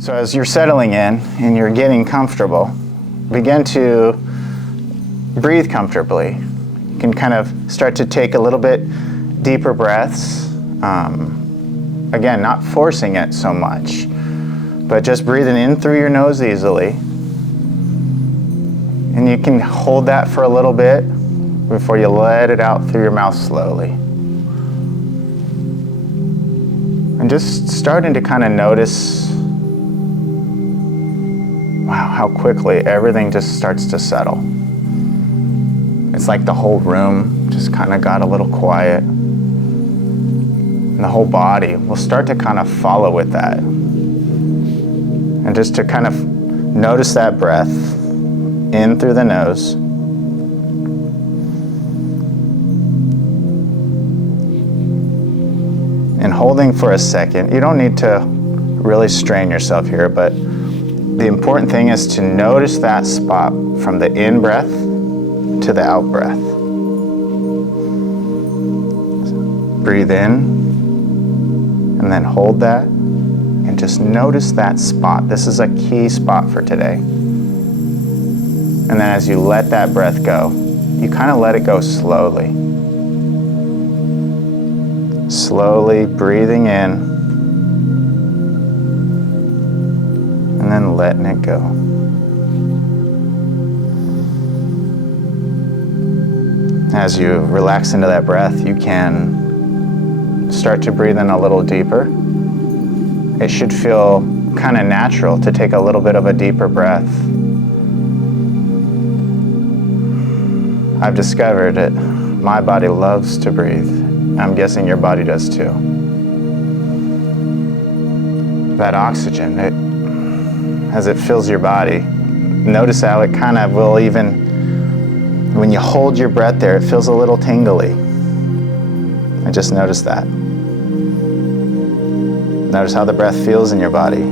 So as you're settling in and you're getting comfortable, begin to breathe comfortably. You can kind of start to take a little bit deeper breaths. Again, not forcing it so much, but just breathing in through your nose easily. And you can hold that for a little bit before you let it out through your mouth slowly. And just starting to kind of notice, wow, how quickly everything just starts to settle. It's like the whole room just kind of got a little quiet. And the whole body will start to kind of follow with that. And just to kind of notice that breath in through the nose. And holding for a second. You don't need to really strain yourself here, but the important thing is to notice that spot from the in breath to the out breath. Breathe in and then hold that and just notice that spot. This is a key spot for today. And then as you let that breath go, you kind of let it go slowly. Slowly breathing in and then letting it go. As you relax into that breath, you can start to breathe in a little deeper. It should feel kind of natural to take a little bit of a deeper breath. I've discovered it. My body loves to breathe. I'm guessing your body does too. That oxygen, as it fills your body, notice how it kind of will even, when you hold your breath there, it feels a little tingly. I just noticed that. Notice how the breath feels in your body.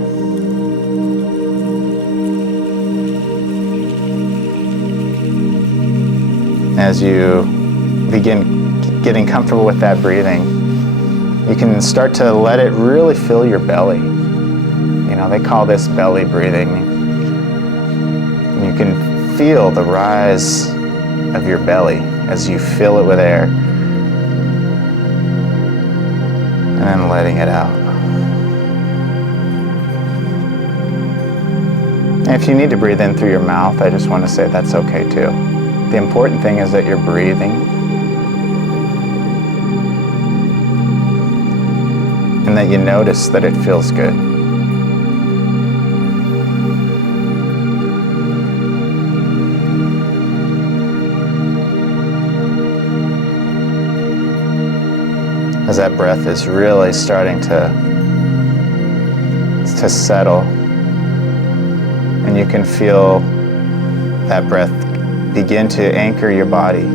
As you begin getting comfortable with that breathing, you can start to let it really fill your belly. You know, they call this belly breathing. And you can feel the rise of your belly as you fill it with air. And then letting it out. And if you need to breathe in through your mouth, I just want to say that's okay too. The important thing is that you're breathing. And that you notice that it feels good. As that breath is really starting to settle, and you can feel that breath begin to anchor your body.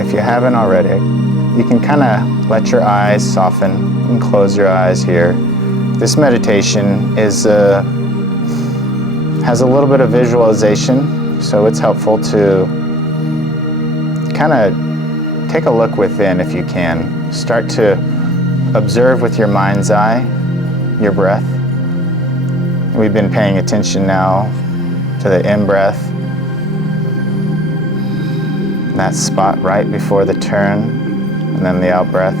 If you haven't already, you can kind of let your eyes soften and close your eyes here. This meditation is has a little bit of visualization, so it's helpful to kind of take a look within if you can. Start to observe with your mind's eye your breath. We've been paying attention now to the in-breath, that spot right before the turn, and then the out-breath.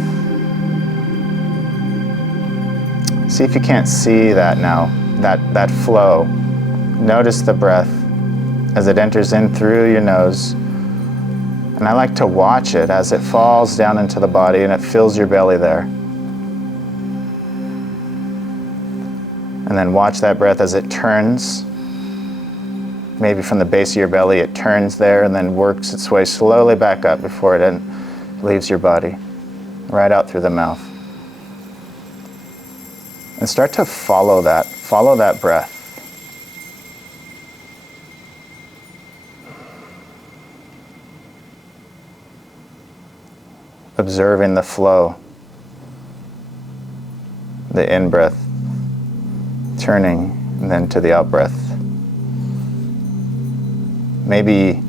See if you can't see that now, that flow. Notice the breath as it enters in through your nose. And I like to watch it as it falls down into the body and it fills your belly there. And then watch that breath as it turns. Maybe from the base of your belly it turns there and then works its way slowly back up before it leaves your body, right out through the mouth. And start to follow that breath. Observing the flow, the in-breath, turning, and then to the out-breath. Maybe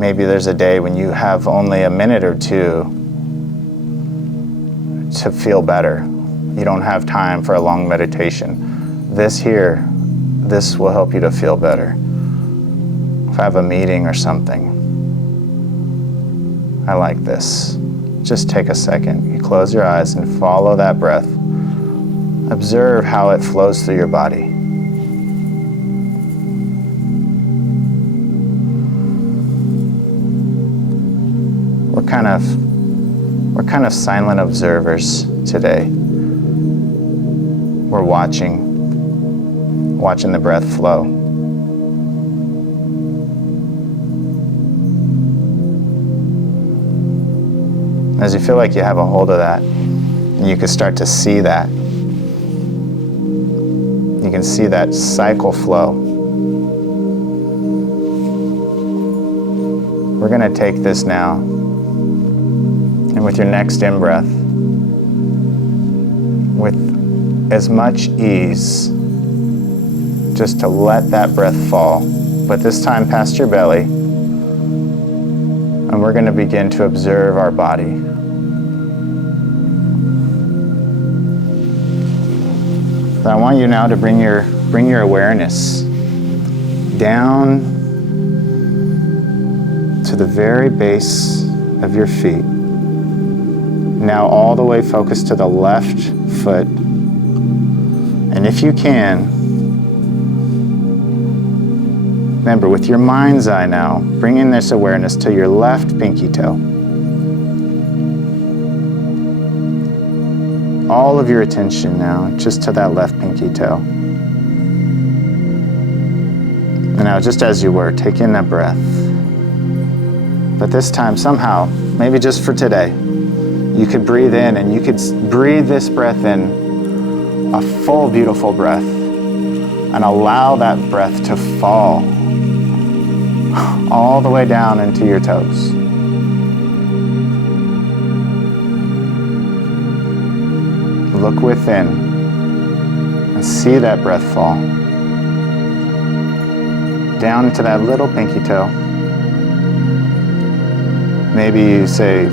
Maybe there's a day when you have only a minute or two to feel better. You don't have time for a long meditation. This will help you to feel better. If I have a meeting or something, I like this. Just take a second. You close your eyes and follow that breath. Observe how it flows through your body. We're kind of silent observers today. We're watching the breath flow. As you feel like you have a hold of that, and you can start to see that. You can see that cycle flow. We're going to take this now, and with your next in-breath, with as much ease, just to let that breath fall, but this time past your belly, and we're going to begin to observe our body. So I want you now to bring your awareness down to the very base of your feet. Now all the way focused to the left foot. And if you can, remember with your mind's eye now, bringing this awareness to your left pinky toe. All of your attention now just to that left pinky toe. And now just as you were, take in that breath. But this time somehow, maybe just for today, you could breathe in and you could breathe this breath in, a full, beautiful breath, and allow that breath to fall all the way down into your toes. Look within and see that breath fall down into that little pinky toe. Maybe you say,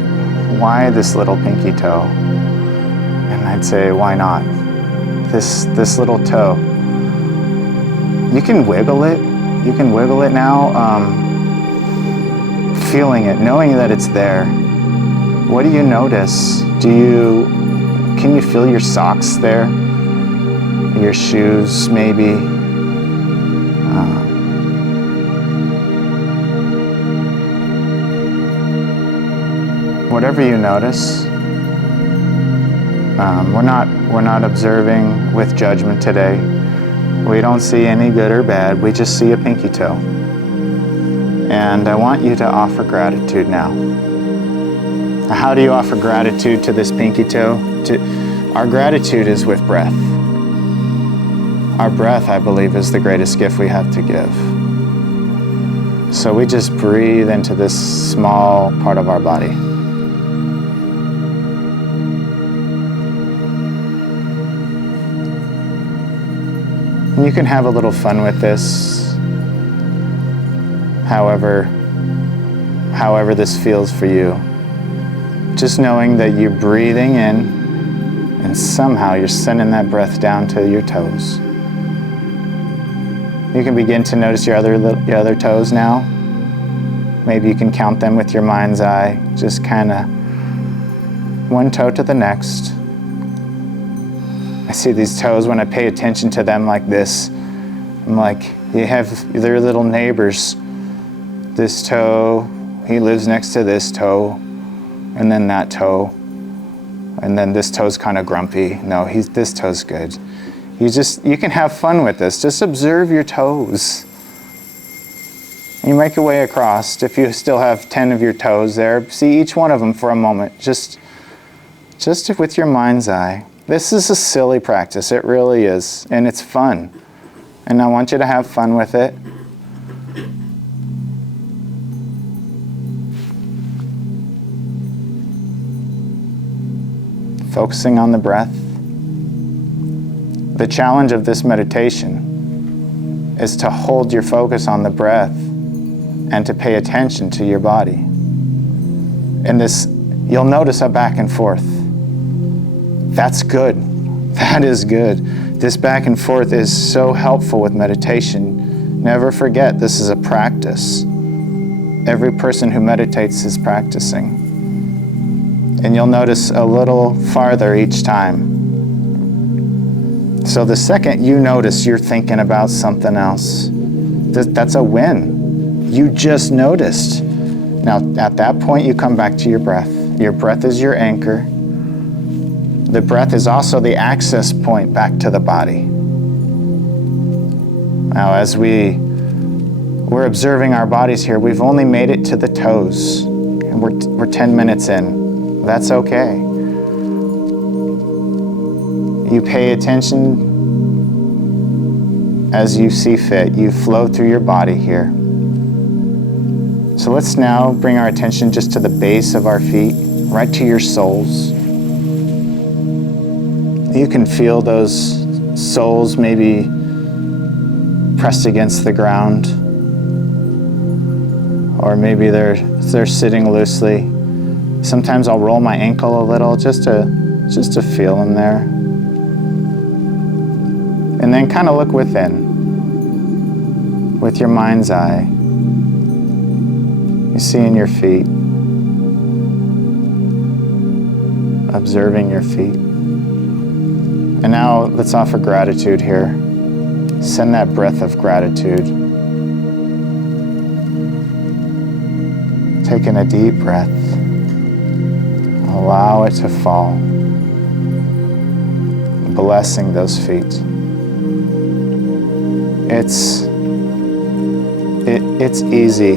why this little pinky toe? And I'd say, why not? This little toe. You can wiggle it. You can wiggle it now, feeling it, knowing that it's there. What do you notice? Can you feel your socks there? Your shoes, maybe? Whatever you notice. We're not observing with judgment today. We don't see any good or bad. We just see a pinky toe. And I want you to offer gratitude now. How do you offer gratitude to this pinky toe? Our gratitude is with breath. Our breath, I believe, is the greatest gift we have to give. So we just breathe into this small part of our body. And you can have a little fun with this, however this feels for you. Just knowing that you're breathing in and somehow you're sending that breath down to your toes. You can begin to notice your other toes now. Maybe you can count them with your mind's eye, just kind of one toe to the next. I see these toes when I pay attention to them like this. I'm like, you have their little neighbors. This toe, he lives next to this toe, and then that toe, and then this toe's kind of grumpy. No, this toe's good. You can have fun with this. Just observe your toes. You make your way across. If you still have 10 of your toes there, see each one of them for a moment. Just with your mind's eye. This is a silly practice. It really is. And it's fun. And I want you to have fun with it. Focusing on the breath. The challenge of this meditation is to hold your focus on the breath and to pay attention to your body. And this, you'll notice a back and forth. That's good. That is good. This back and forth is so helpful with meditation. Never forget, this is a practice. Every person who meditates is practicing. And you'll notice a little farther each time. So the second you notice you're thinking about something else, that's a win. You just noticed. Now, at that point, you come back to your breath. Your breath is your anchor. The breath is also the access point back to the body. Now, as we're observing our bodies here, we've only made it to the toes, and we're 10 minutes in. That's okay. You pay attention as you see fit. You flow through your body here. So let's now bring our attention just to the base of our feet, right to your soles. You can feel those soles maybe pressed against the ground, or maybe they're sitting loosely. Sometimes I'll roll my ankle a little just to feel them there. And then kind of look within with your mind's eye. You see in your feet, observing your feet. And now let's offer gratitude here. Send that breath of gratitude. Taking a deep breath. Allow it to fall. Blessing those feet. It's easy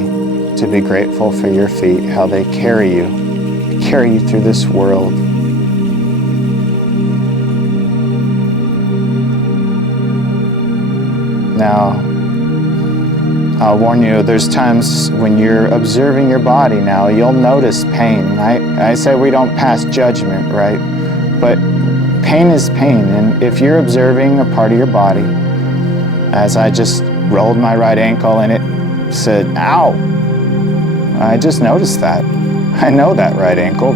to be grateful for your feet, how they carry you through this world. Now, I'll warn you, there's times when you're observing your body now, you'll notice pain. I say we don't pass judgment, right? But pain is pain. And if you're observing a part of your body, as I just rolled my right ankle and it said, ow, I just noticed that. I know that right ankle.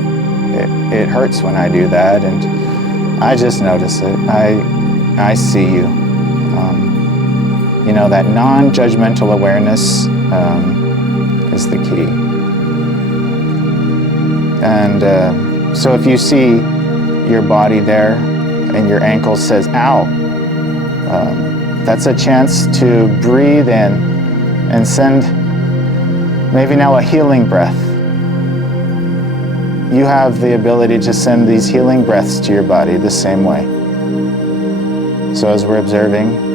It hurts when I do that, and I just notice it. I see you. That non-judgmental awareness is the key. And so if you see your body there and your ankle says, ow, that's a chance to breathe in and send maybe now a healing breath. You have the ability to send these healing breaths to your body the same way. So as we're observing,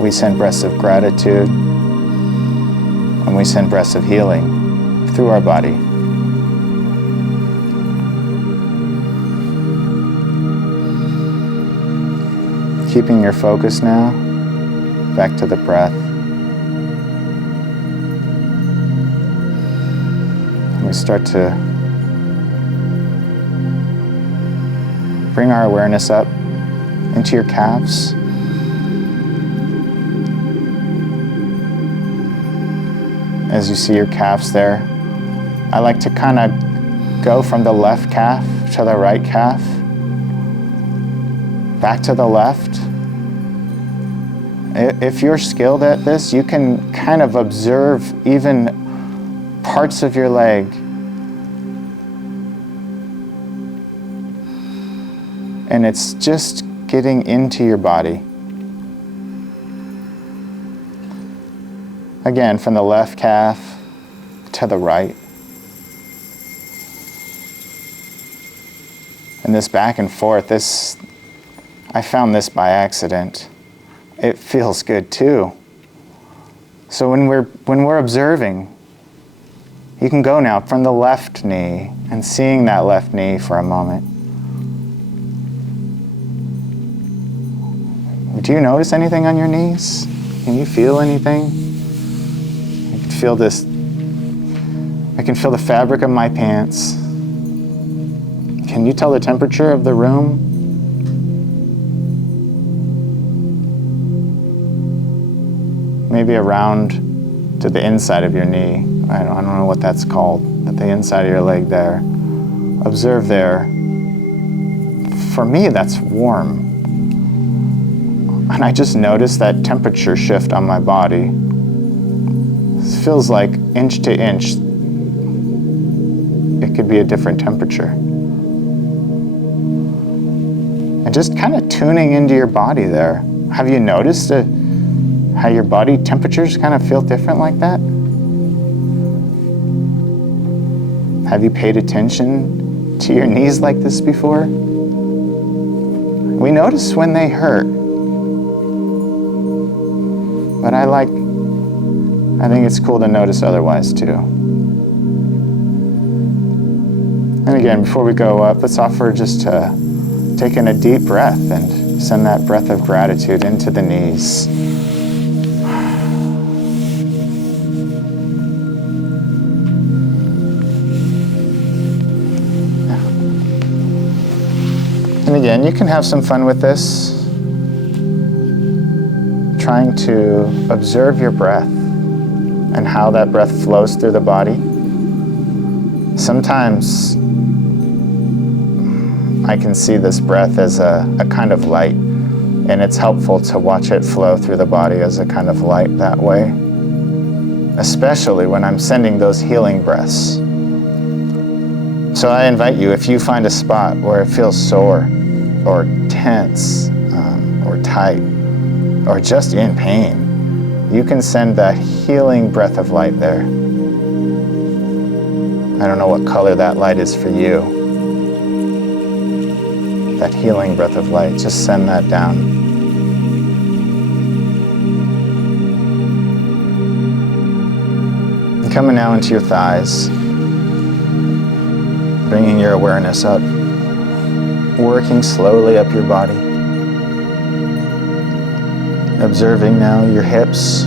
we send breaths of gratitude and we send breaths of healing through our body. Keeping your focus now back to the breath. And we start to bring our awareness up into your calves. As you see your calves there, I like to kind of go from the left calf to the right calf, back to the left. If you're skilled at this, you can kind of observe even parts of your leg. And it's just getting into your body. Again, from the left calf to the right. And this back and forth, I found this by accident. It feels good too. So when we're observing, you can go now from the left knee and seeing that left knee for a moment. Do you notice anything on your knees? Can you feel anything? I can feel this. I can feel the fabric of my pants. Can you tell the temperature of the room? Maybe around to the inside of your knee. I don't know what that's called, but the inside of your leg there. Observe there. For me, that's warm. And I just noticed that temperature shift on my body. It feels like inch to inch, it could be a different temperature. And just kind of tuning into your body there. Have you noticed how your body temperatures kind of feel different like that? Have you paid attention to your knees like this before? We notice when they hurt. But I think it's cool to notice otherwise too. And again, before we go up, let's offer just taking a deep breath and send that breath of gratitude into the knees. And again, you can have some fun with this, trying to observe your breath and how that breath flows through the body. Sometimes I can see this breath as a kind of light, and it's helpful to watch it flow through the body as a kind of light that way, especially when I'm sending those healing breaths. So I invite you, if you find a spot where it feels sore or tense or tight or just in pain, you can send that healing breath of light there. I don't know what color that light is for you. That healing breath of light, just send that down. And coming now into your thighs, bringing your awareness up, working slowly up your body. Observing now your hips,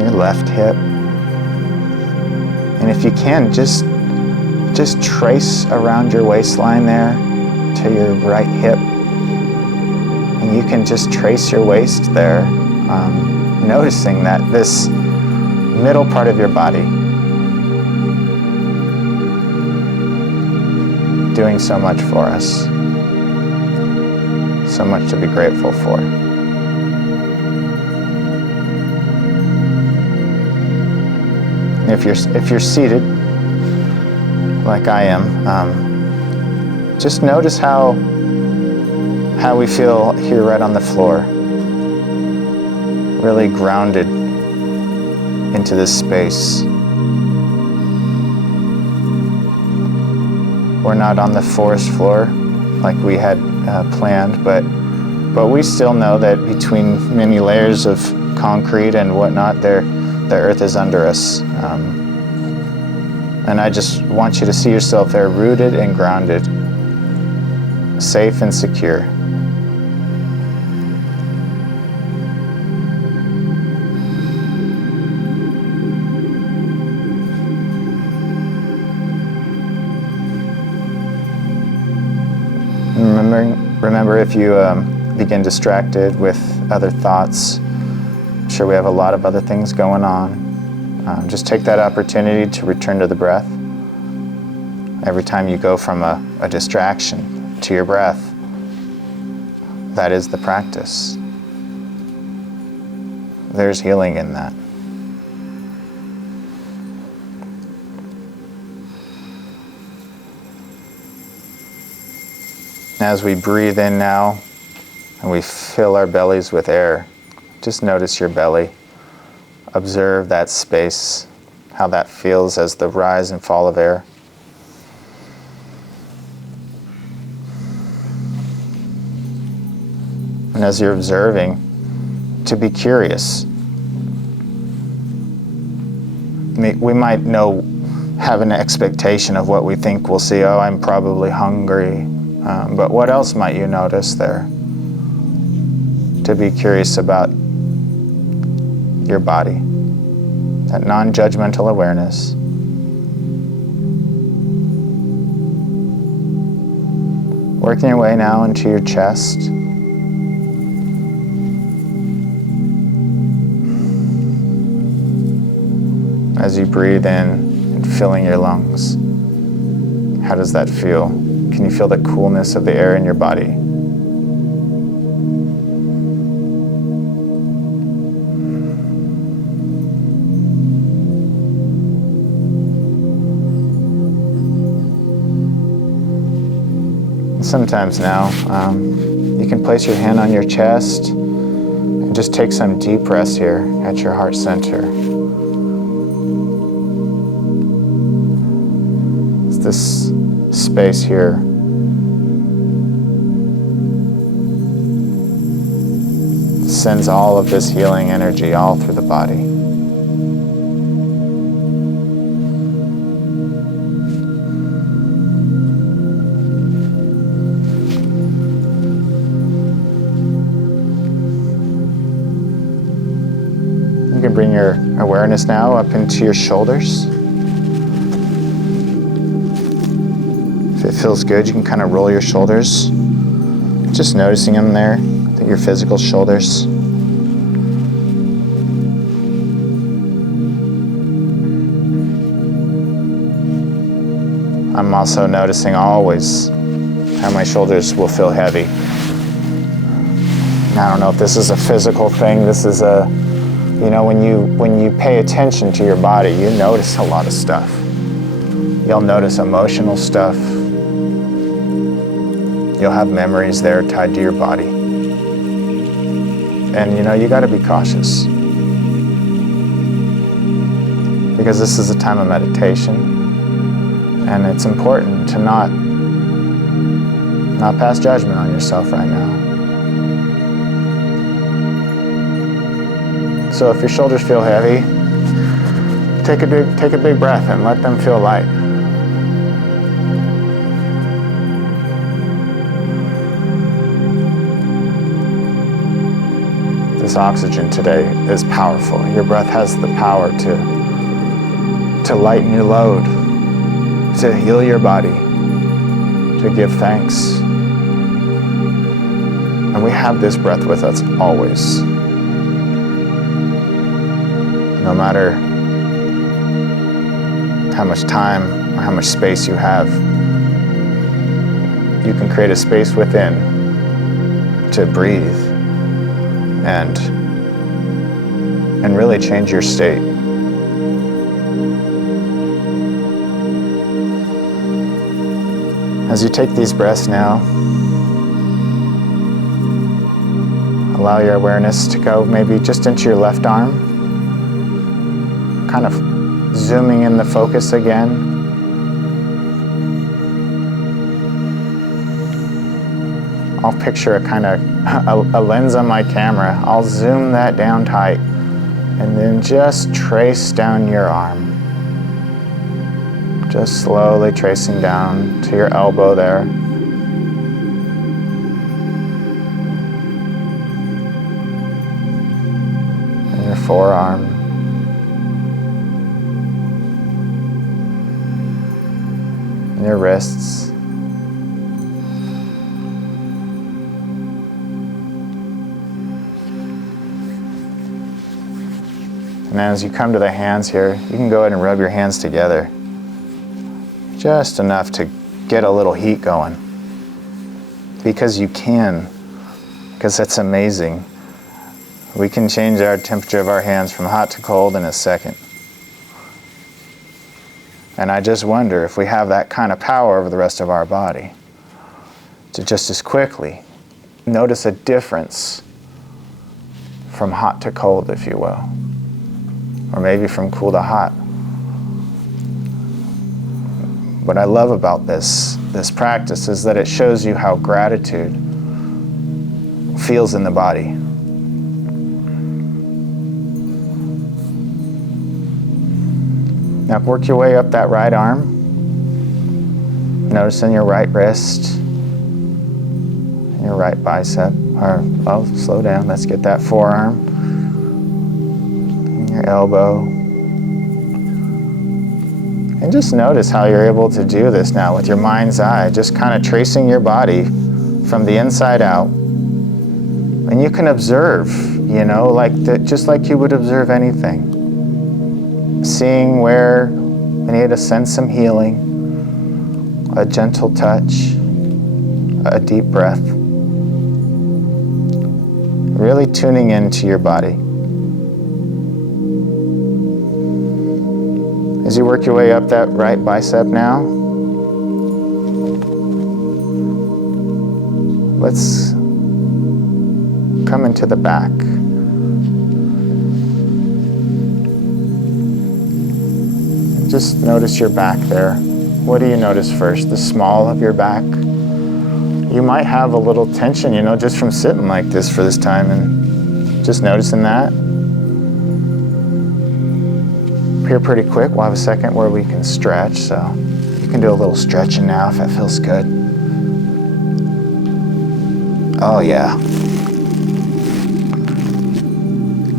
your left hip. And if you can, just trace around your waistline there to your right hip. And you can just trace your waist there, noticing that this middle part of your body doing so much for us. So much to be grateful for. If you're seated, like I am, just notice how we feel here right on the floor. Really grounded into this space. We're not on the forest floor like we had planned, but we still know that between many layers of concrete and whatnot, the earth is under us. And I just want you to see yourself there, rooted and grounded, safe and secure. Remember, if you begin distracted with other thoughts, I'm sure we have a lot of other things going on. Just take that opportunity to return to the breath. Every time you go from a distraction to your breath, that is the practice. There's healing in that. As we breathe in now and we fill our bellies with air, just notice your belly. Observe that space, how that feels as the rise and fall of air. And as you're observing, to be curious. We might have an expectation of what we think we'll see. Oh, I'm probably hungry. But what else might you notice there? To be curious about your body, that non-judgmental awareness. Working your way now into your chest. as you breathe in and filling your lungs. How does that feel? Can you feel the coolness of the air in your body? Sometimes now, you can place your hand on your chest and just take some deep breaths here at your heart center. It's this space here sends all of this healing energy all through the body. You can bring your awareness now up into your shoulders. If it feels good, you can kind of roll your shoulders, just noticing them there, your physical shoulders. I'm also noticing always how my shoulders will feel heavy. I don't know if this is a physical thing. This is a, when you pay attention to your body, you notice a lot of stuff. You'll notice emotional stuff. You'll have memories there tied to your body. And you got to be cautious, because this is a time of meditation, and it's important to not pass judgment on yourself right now. So if your shoulders feel heavy, take a big breath and let them feel light. This oxygen today is powerful. Your breath has the power to lighten your load, to heal your body, to give thanks. And we have this breath with us always. No matter how much time or how much space you have, you can create a space within to breathe and really change your state. As you take these breaths now, allow your awareness to go maybe just into your left arm, kind of zooming in the focus again. I'll picture a kind of a lens on my camera. I'll zoom that down tight and then just trace down your arm. Just slowly tracing down to your elbow there. And your forearm. And your wrists. And as you come to the hands here, you can go ahead and rub your hands together. Just enough to get a little heat going. Because you can. Because that's amazing. We can change our temperature of our hands from hot to cold in a second. And I just wonder if we have that kind of power over the rest of our body to just as quickly notice a difference from hot to cold, if you will. Or maybe from cool to hot. What I love about this practice is that it shows you how gratitude feels in the body. Now work your way up that right arm. Noticing your right wrist, your right bicep. Slow down, let's get that forearm. Your elbow. And just notice how you're able to do this now with your mind's eye, just kind of tracing your body from the inside out. And you can observe, just like you would observe anything. seeing where we need to sense some healing, a gentle touch, a deep breath. Really tuning into your body. As you work your way up that right bicep now, let's come into the back. Just notice your back there. What do you notice first? The small of your back? You might have a little tension, just from sitting like this for this time, and just noticing that. Here pretty quick, we'll have a second where we can stretch, so you can do a little stretching now if that feels good. Oh yeah.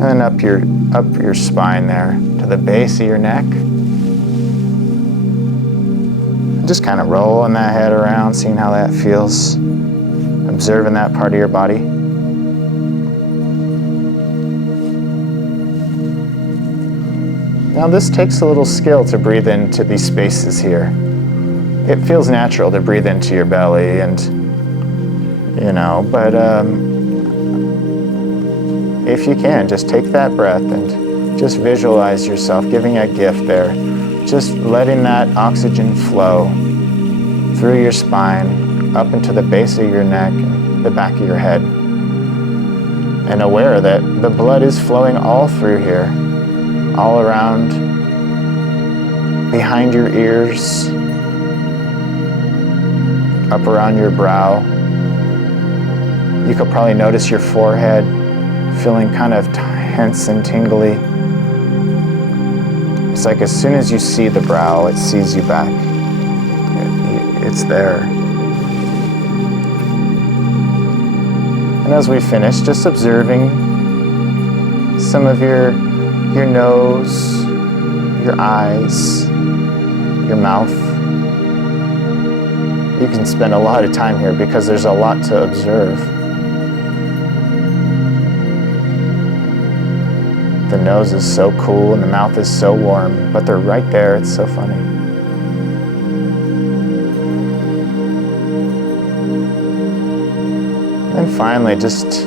And then up your spine there to the base of your neck. Just kind of rolling that head around, seeing how that feels. Observing that part of your body. Now this takes a little skill to breathe into these spaces here. It feels natural to breathe into your belly and, but if you can, just take that breath and just visualize yourself giving a gift there. Just letting that oxygen flow through your spine, up into the base of your neck, and the back of your head. And aware that the blood is flowing all through here, all around, behind your ears, up around your brow. You could probably notice your forehead feeling kind of tense and tingly. It's like as soon as you see the brow, it sees you back. It's there. And as we finish, just observing some of your nose, your eyes, your mouth. You can spend a lot of time here because there's a lot to observe. The nose is so cool and the mouth is so warm, but they're right there. It's so funny. And finally, just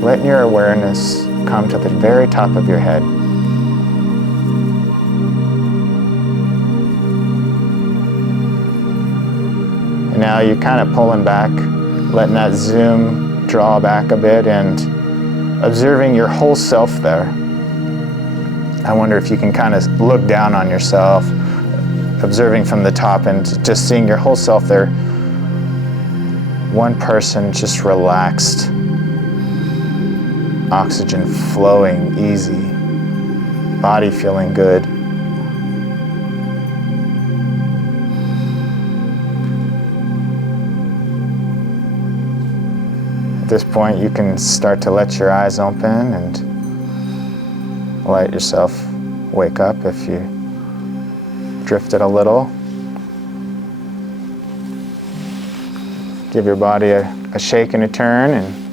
letting your awareness come to the very top of your head. And now you're kind of pulling back, letting that zoom draw back a bit and observing your whole self there. I wonder if you can kind of look down on yourself, observing from the top and just seeing your whole self there. One person, just relaxed, oxygen flowing easy, body feeling good. At this point, you can start to let your eyes open and let yourself wake up if you drifted a little. Give your body a shake and a turn and